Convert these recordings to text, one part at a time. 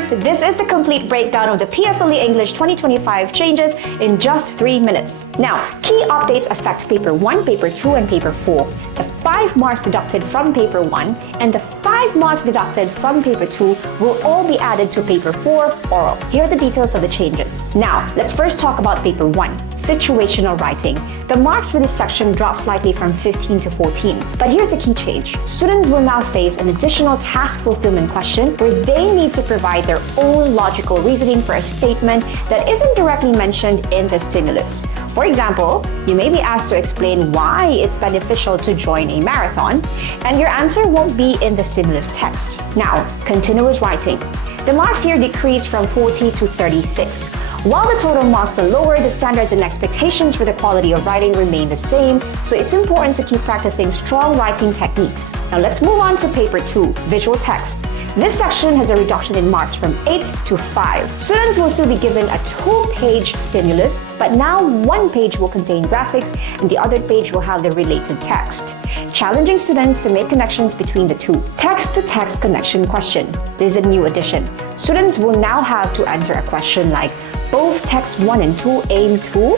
viewers, this is the complete breakdown of the PSLE English 2025 changes in just 3 minutes. Now, key updates affect Paper 1, Paper 2, and Paper 4. The 5 marks deducted from Paper 1 and the 5 marks deducted from Paper 2 will all be added to Paper 4 oral. Here are the details of the changes. Now, let's first talk about Paper 1, situational writing. The marks for this section drop slightly from 15 to 14. But here's the key change. Students will now face an additional task fulfillment question where they need to provide their own logical reasoning for a statement that isn't directly mentioned in the stimulus. For example, you may be asked to explain why it's beneficial to join a marathon, and your answer won't be in the stimulus text. Now, continuous writing. The marks here decrease from 40 to 36. While the total marks are lower, the standards and expectations for the quality of writing remain the same, so it's important to keep practicing strong writing techniques. Now let's move on to Paper 2, visual text. This section has a reduction in marks from 8 to 5. Students will still be given a 2-page stimulus, but now 1 page will contain graphics and the other page will have the related text, challenging students to make connections between the two. Text-to-text connection question. This is a new addition. Students will now have to answer a question like, both text 1 and 2 aim to,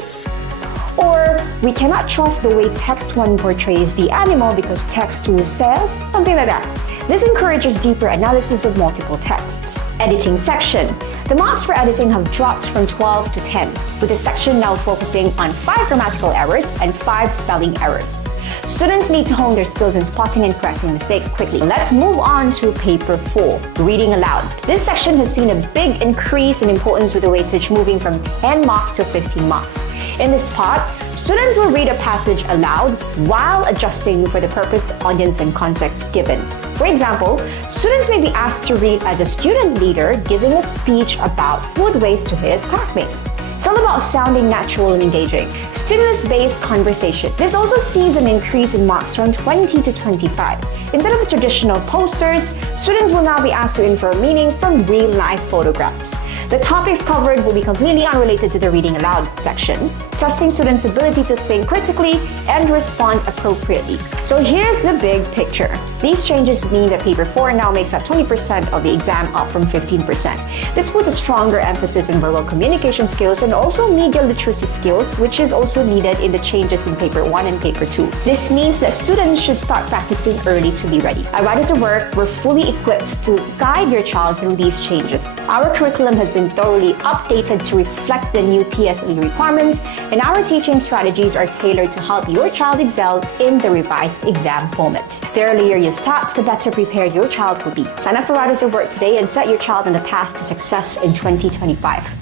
or we cannot trust the way text 1 portrays the animal because text 2 says, something like that. This encourages deeper analysis of multiple texts. Editing section. The marks for editing have dropped from 12 to 10, with the section now focusing on 5 grammatical errors and 5 spelling errors. Students need to hone their skills in spotting and correcting mistakes quickly. Let's move on to Paper 4, reading aloud. This section has seen a big increase in importance with the weightage moving from 10 marks to 15 marks. In this part, students will read a passage aloud while adjusting for the purpose, audience, and context given. For example, students may be asked to read as a student leader giving a speech about food waste to his classmates. It's all about sounding natural and engaging. Stimulus-based conversation. This also sees an increase in marks from 20 to 25. Instead of the traditional posters, students will now be asked to infer meaning from real-life photographs. The topics covered will be completely unrelated to the reading aloud section, testing students' ability to think critically and respond appropriately. So here's the big picture. These changes mean that Paper 4 now makes up 20% of the exam, up from 15%. This puts a stronger emphasis on verbal communication skills and also media literacy skills, which is also needed in the changes in Paper 1 and Paper 2. This means that students should start practicing early to be ready. At Writers at Work, we're fully equipped to guide your child through these changes. Our curriculum has been thoroughly updated to reflect the new PSLE requirements, and our teaching strategies are tailored to help your child excel in the revised exam format. The earlier you start, the better prepared your child will be. Sign up for Writers at Work today and set your child on the path to success in 2025.